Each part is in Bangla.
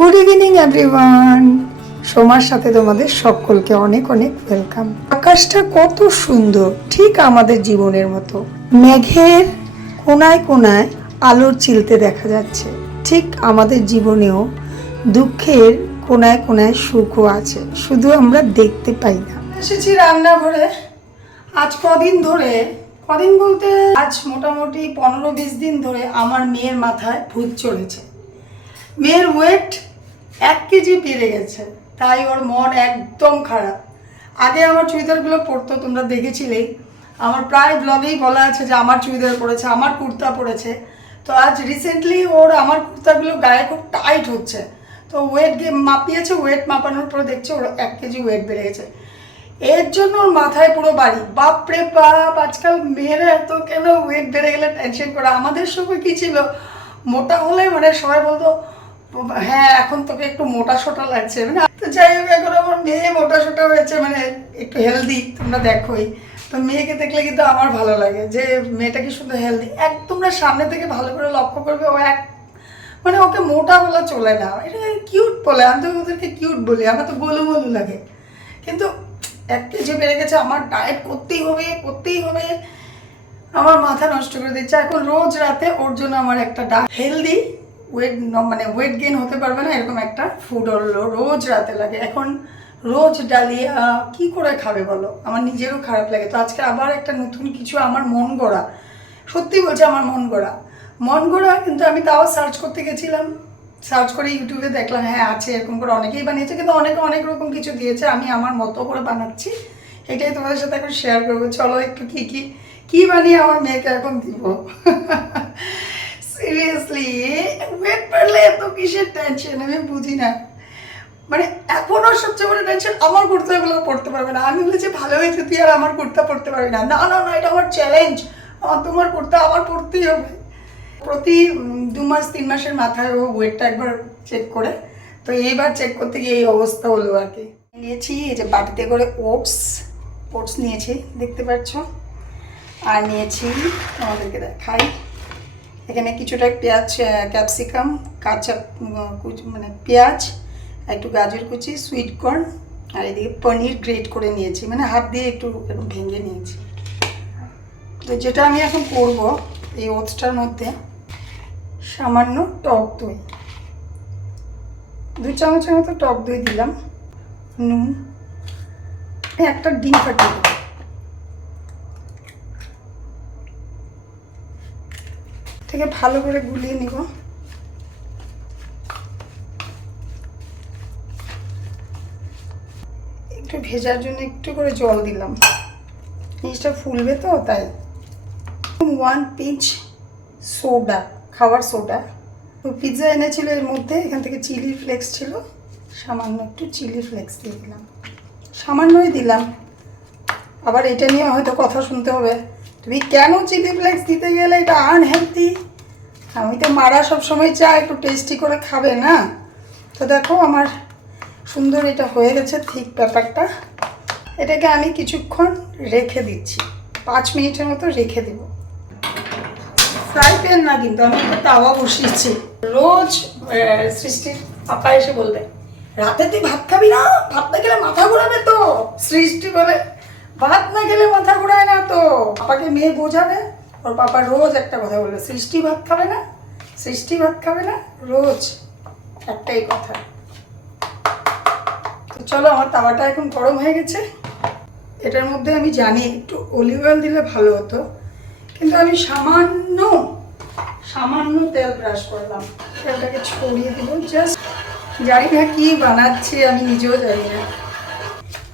গুড ইভিনিং এভরিওয়ান সোমার সাথে তোমাদের সকলকে অনেক অনেক ওয়েলকাম আকাশটা কত সুন্দর, ঠিক আমাদের জীবনের মতো। মেঘের কোনায় কোনায় আলোর চিলতে দেখা যাচ্ছে। ঠিক আমাদের জীবনেও দুঃখের কোনায় কোনায় সুখও আছে, শুধু আমরা দেখতে পাই না। এসেছি রান্নাঘরে। আজ কদিন ধরে, কদিন বলতে আজ মোটামুটি পনেরো বিশ দিন ধরে আমার মেয়ের মাথায় ভূত চলেছে মেয়ের ওয়েট এক কেজি বেড়ে গেছে। তাই ওর মন একদম খারাপ। আগে আমার চুড়িদারগুলো পরতো, তোমরা দেখেছিলেই। আমার প্রায় ব্লগেই বলা আছে যে আমার চুড়িদার পরেছে, আমার কুর্তা পরেছে। তো আজ রিসেন্টলি ওর আমার কুর্তাগুলো গায়ে খুব টাইট হচ্ছে। তো ওয়েট মাপিয়েছে ওয়েট মাপানোর পরে দেখছে ওর এক কেজি ওয়েট বেড়ে গেছে। এর জন্য ওর মাথায় পুরো বাড়ি। বাপরে বাপ, আজকাল মেয়েরা এত কেন ওয়েট বেড়ে গেলে টেনশন করে? আমাদের সময় কী ছিল? মোটা হলে মানে সবাই বলতো হ্যাঁ এখন তোকে একটু মোটা সোটা লাগছে মানে তো যাই হোক, এখন আমার মেয়ে মোটা সোটা হয়েছে মানে একটু হেলদি তোমরা দেখোই। তো মেয়েকে দেখলে কিন্তু আমার ভালো লাগে, যে মেয়েটা কি শুধু হেলদি এক তোমরা সামনে থেকে ভালো করে লক্ষ্য করবে, ও এক মানে ওকে মোটা বলা চলে না। এটা কিউট বলে, আমি তো ওদেরকে কিউট বলি, আমার তো গোলু গোলু লাগে। কিন্তু এক কেজি বেড়ে গেছে, আমার ডায়েট করতেই হবে করতেই হবে। আমার মাথা নষ্ট করে দিচ্ছে। এখন রোজ রাতে ওর জন্য আমার একটা ডা হেলদি ওয়েট মানে ওয়েট গেইন হতে পারবে না, এরকম একটা ফুড হলো রোজ রাতে লাগে। এখন রোজ ডালিয়া কি করে খাবে বলো? আমার নিজেরও খারাপ লাগে। তো আজকে আবার একটা নতুন কিছু আমার মন গড়া। সত্যি বলছে আমার মন গড়া। মন গড়া কিন্তু আমি তাও সার্চ করতে গেছিলাম। সার্চ করে ইউটিউবে দেখলাম হ্যাঁ আছে এরকম করে অনেকেই বানিয়েছে, কিন্তু অনেকে অনেক রকম কিছু দিয়েছে, আমি আমার মতো করে বানাচ্ছি। এটাই তোমাদের সাথে এখন শেয়ার করব। চলো একটু কী কী কী বানিয়ে আমার মেয়েকে এখন দিব? সিরিয়াসলি ওয়েট বাড়লে এত কিসের টেনশন আমি বুঝি না। মানে এখনও সবচেয়ে বড় টেনশন আমার কুর্তাগুলো পড়তে পারবে না। আমি বলেছি, ভালো হয়েছে তুই আর আমার কুর্তা পড়তে পারবি না। না না না, এটা আমার চ্যালেঞ্জ আমার, তোমার কুর্তা আমার পড়তেই হবে। প্রতি দু মাস, তিন মাসের মাথায় ও ওয়েটটা একবার চেক করে। তো এইবার চেক করতে গিয়ে এই অবস্থা হলো আর কি। নিয়েছি, এই যে বাটিতে করে ওটস ওটস নিয়েছি, দেখতে পাচ্ছ? আর নিয়েছি, তোমাদেরকে দেখাই। এখানে কিছুটা পেঁয়াজ ক্যাপসিকাম, কাঁচা মানে পেঁয়াজ, একটু গাজর কুচি সুইট কর্ন আর এদিকে পনির গ্রেট করে নিয়েছি। মানে হাত দিয়ে একটু এরকম ভেঙে নিয়েছি। তো যেটা আমি এখন করব, এই ওটসটার মধ্যে সামান্য টক দই। দু চামচের মতো টক দই দিলাম, নুন, একটা ডিম ফাটিয়ে থেকে ভালো করে গুলিয়ে নিব। একটু ভেজার জন্য একটু করে জল দিলাম। জিনিসটা ফুলবে তো, তাই। ওয়ান পিঞ্চ সোডা খাবার সোডা তো পিৎজা এনেছিল এর মধ্যে, এখান থেকে চিলি ফ্লেক্স ছিল। সামান্য একটু চিলি ফ্লেক্স দিয়ে দিলাম। সামান্যই দিলাম। আবার এটা নিয়ে হয়তো কথা শুনতে হবে। তুমি কেন চিলি ফ্লেক্স দিতে গেলে এটা আনহেলদি আমি তো মারা সবসময় চা একটু টেস্টি করে খাবে না? তো দেখো আমার সুন্দর এটা হয়ে গেছে ঠিক ব্যাপারটা। এটাকে আমি কিছুক্ষণ রেখে দিচ্ছি। পাঁচ মিনিটের মতো রেখে দেবো। ফ্রাই প্যান না কিন্তু, আমি একটা তাওয়া বসিয়েছি। রোজ সৃষ্টির পাপা এসে বলবে, রাতে তুই ভাত খাবি না? ভাত না খেলে মাথা ঘোরাবে তো? সৃষ্টি বলে, ভাত না খেলে মাথা ঘোরায় না তো? পাপাকে মেয়ে বোঝাবে। ওর পাপা রোজ একটা কথা বলল সৃষ্টি ভাত খাবে না? সৃষ্টি ভাত খাবে না? রোজ একটাই কথা। তো চলো, আমার তাওয়াটা এখন গরম হয়ে গেছে। এটার মধ্যে আমি জানি একটু অলিভ অয়েল দিলে ভালো হতো, কিন্তু আমি সামান্য সামান্য তেল ব্রাশ করলাম। তেলটাকে ছড়িয়ে দিব জাস্ট জানি না কী বানাচ্ছি, আমি নিজেও জানি না।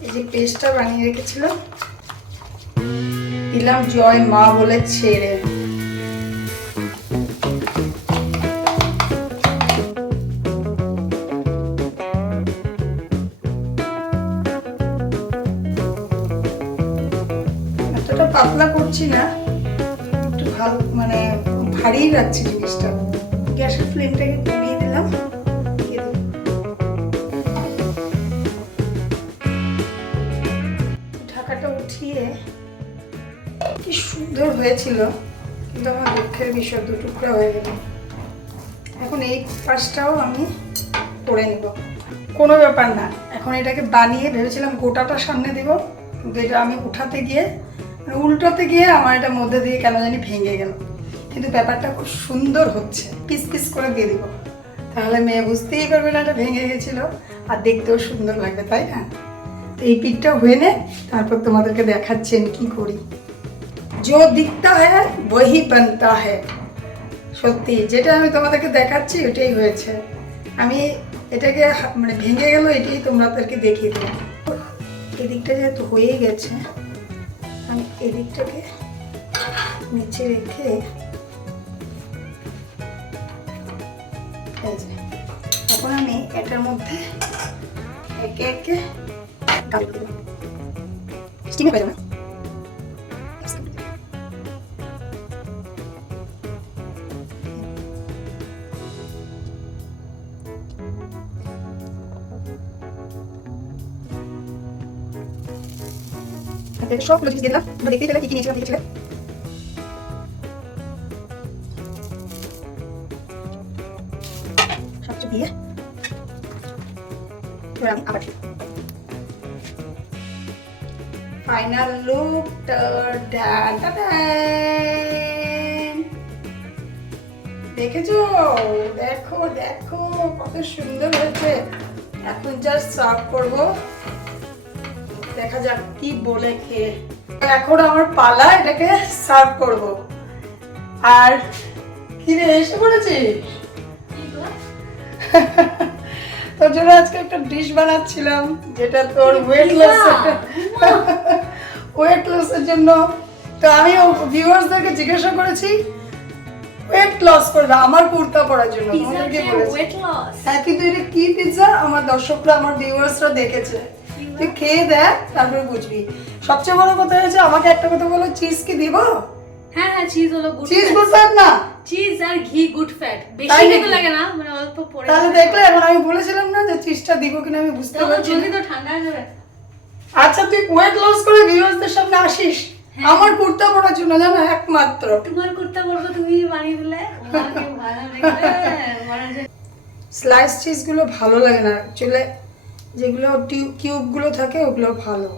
এই যে পেস্টটা বানিয়ে রেখেছিলাম দিলাম জয় মা বলে ছেড়ে। এতটা পাতলা করছি না, একটু ভালো মানে ভারী রাখছি জিনিসটা। গ্যাসের ফ্লেমটাকে কমিয়ে দিলাম। সুন্দর হয়েছিল, কিন্তু আমার দুঃখের বিষয় দু টুকরা হয়ে গেল। এখন এই পাশটাও আমি করে নিব। কোনো ব্যাপার না, এখন এটাকে বানিয়ে ভেবেছিলাম গোটাটা সামনে দিব, কিন্তু এটা আমি উঠাতে গিয়ে মানে উল্টোতে গিয়ে আমার এটা মধ্যে দিয়ে কেন জানি ভেঙে গেল। কিন্তু ব্যাপারটা খুব সুন্দর হচ্ছে, পিস পিস করে দিয়ে দিব। তাহলে মেয়ে বুঝতেই পারবে না এটা ভেঙে গেছিল, আর দেখতেও সুন্দর লাগবে, তাই না? তো এই পিঠটা হয়ে নে, তারপর তোমাদেরকে দেখাচ্ছি আমি কি করি। যে দিকটা হ্যাঁ বহি বানতা হ্যাঁ সত্যি যেটা আমি তোমাদেরকে দেখাচ্ছি ওটাই হয়েছে আমি এটাকে মানে ভেঙে গেল এটাই তোমরা তাদেরকে দেখিয়ে দিও এদিকটা যেহেতু হয়েই গেছে আমি এদিকটাকে নিচে রেখে এখন আমি এটার মধ্যে একে একে ডাল দেবো স্টিমে পাই না সবগুলো জিনিস দিয়ে দিলাম দেখতেই পেলে কি কি নিয়েছিলাম দেখেছিলে সবকিছু দিয়ে এবার আমি আবার ফাইনাল লুক দেখেছ? দেখো দেখো, কত সুন্দর হয়েছে। এখন জাস্ট সার্ভ করব। দেখা যাক কি বলে খেয়ে। এখন আমার পালা এটাকে সার্ভ করব। আর কি রে এসে পড়েছি তোর জন্য আজকে একটা ডিশ বানাচ্ছিলাম যেটা তোর ওয়েট লস ওয়েট লসের জন্য। তো আমি ভিউয়ার্সদেরকে জিজ্ঞাসা করেছি ওয়েট লস করবে আমার কুর্তা পরার জন্য। ওয়েট লস হ্যাঁ কিন্তু এটা কি পিৎজা আমার দর্শকরা আমার ভিউয়ার্সরা দেখেছে। তুই খেয়ে দেখ তারপরে বুঝবি। সবচেয়ে বড় কথা হয়েছে আমাকে একটা কথা বলো চিজ কি দিব? হ্যাঁ হ্যাঁ চিজ হলো গুড চিজ গুড ফ্যাট না? চিজ আর ঘি গুড ফ্যাট বেশি নাকি? লাগে না মানে অল্প পরে তাহলে দেখলে এখন আমি বলেছিলাম না যে চিজটা দিব কিনা আমি বুঝতে পারছি জলদি। তো ঠান্ডা হয়ে যাবে। আচ্ছা তুই ওয়েট লস করে ভিউয়ার্সদের সামনে আসিস? হ্যাঁ। আমার কুর্তা পরার জন্য জানো একমাত্র। তোমার কুর্তা বলব তুমি বানিয়ে দিলে। স্লাইস চিজগুলো ভালো লাগে না অ্যাকচুয়ালি যেগুলো টিউব কিউবগুলো থাকে, ওগুলো ভালো।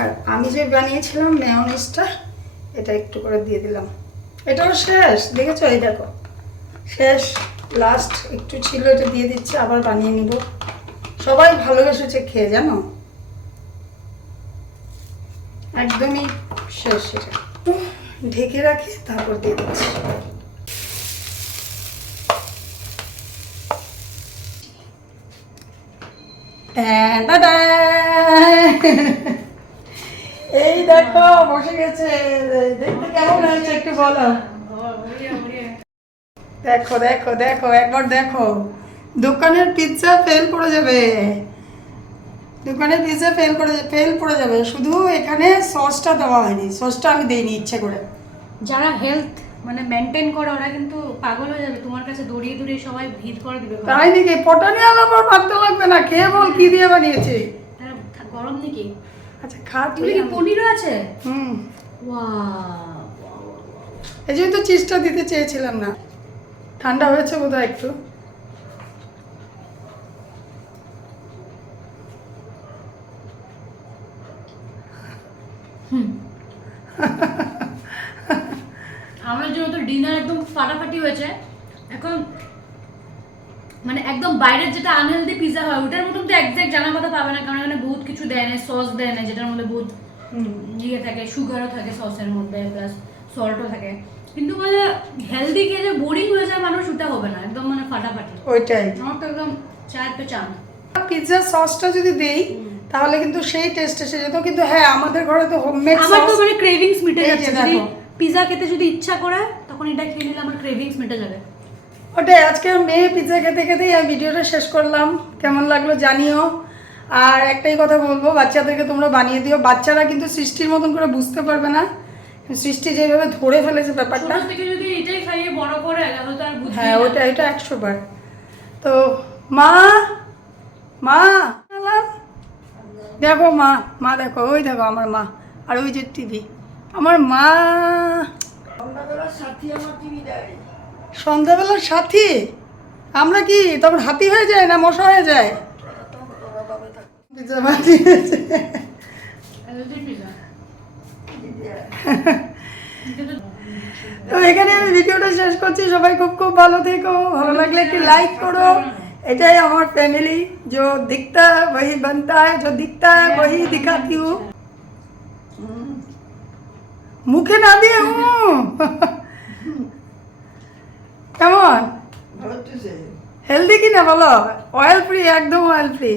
আর আমি যে বানিয়েছিলাম মেয়নিজটা এটা একটু করে দিয়ে দিলাম। এটাও শেষ, দেখেছ? এই দেখো। শেষ লাস্ট একটু ছিল, এটা দিয়ে দিচ্ছি, আবার বানিয়ে নিব। সবাই ভালোবেসেছে খেয়ে, জানো? একদমই শেষ এটা। ঢেকে রাখি, তারপর দিয়ে দিচ্ছি। Tan tata. এই দেখো বসে গেছে। দেখতে কেমন হয়েছে একটু বলো। দেখো দেখো দেখো একবার দেখো। দোকানের পিৎজা ফেল করে যাবে। দোকানের পিৎজা ফেল করে ফেল পড়ে যাবে। শুধু এখানে সসটা দেওয়া হয়নি। সসটা আমি দেইনি ইচ্ছে করে। যারা হেলথ মানে মেনটেন করে ওরা কিন্তু পাগল হয়ে যাবে। তোমার কাছে দৌড়িয়ে দৌড়িয়ে সবাই ভিড় করে দিবে তাই নাকি? পটানি আলাপর ভাবতে লাগবে না। খেয়ে বল কি দিয়ে বানিয়েছি? গরম নাকি? আচ্ছা খা তুই কি পনিরও আছে? হুম। এই জন্য তো চিজটা দিতে চেয়েছিলাম না। ঠান্ডা হয়েছে বোধহয় একটু। তো ডিনার একদম ফাটাফাটি হয়েছে। এখন মানে একদম বাইরের যেটা আনহেলদি পিজা হয় ওটার মতন তো একজ্যাক্ট জানার কথা পাবে না কারণ এখানে বহুত কিছু দেয় না সস দেয় না যেটার মধ্যে বহুত ইয়ে থাকে সুগারও থাকে সসের মধ্যে প্লাস সল্টও থাকে। কিন্তু মানে হেলদি খেয়ে যে বোরিং হয়ে যায় মানুষ ওটা হবে না একদম মানে ফাটাফাটি। ওইটাই। আমার তো একদম চার পে চান। পিৎজা সসটা যদি দেই তাহলে কিন্তু সেই টেস্ট এসে যেত কিন্তু হ্যাঁ আমাদের ঘরে তো হোমমেড আমার তো মানে ক্রেভিংস মিটে দেখো। পিজা খেতে যদি ইচ্ছা করে তখন এটা খেয়ে নিলে আমার ক্রেভিংস মিটে যাবে। ওটাই আজকে মেয়ে পিৎজা খেতে খেতেই এই ভিডিওটা শেষ করলাম। কেমন লাগল জানিও। আর একটাই কথা বলব বাচ্চাদেরকে তোমরা বানিয়ে দিও। বাচ্চারা কিন্তু সৃষ্টির মতন করে বুঝতে পারবে না। সৃষ্টি যেভাবে ধরে ফেলেছে ব্যাপারটা। যদি এটাই খাইয়ে বড় করে হ্যাঁ ওটা এটা একশো বার। তো মা মা দেখো মা মা দেখো ওই দেখো আমার মা। আর ওই যে টিভি। আমার মা। সন্ধ্যাবেলার সাথী আমরা কি তখন হাতি হয়ে যায় না মশা হয়ে যায় পিৎজা বানিয়েছে হেলদি পিজা তো এখানে আমি ভিডিওটা শেষ করছি সবাই খুব খুব ভালো থেকো ভালো লাগলে একটি লাইক করো এটাই আমার फैमिली जो दिखता है वही बनता है जो दिखता है वही दिखाती हूँ মুখে না দিয়ে কেমন? হেলদি কিনা বলো? অয়েল ফ্রি একদম অয়েল ফ্রি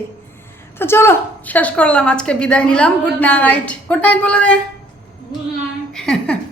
তো চলো শেষ করলাম আজকে বিদায় নিলাম। গুড নাইট গুড নাইট বলে দে গুড নাইট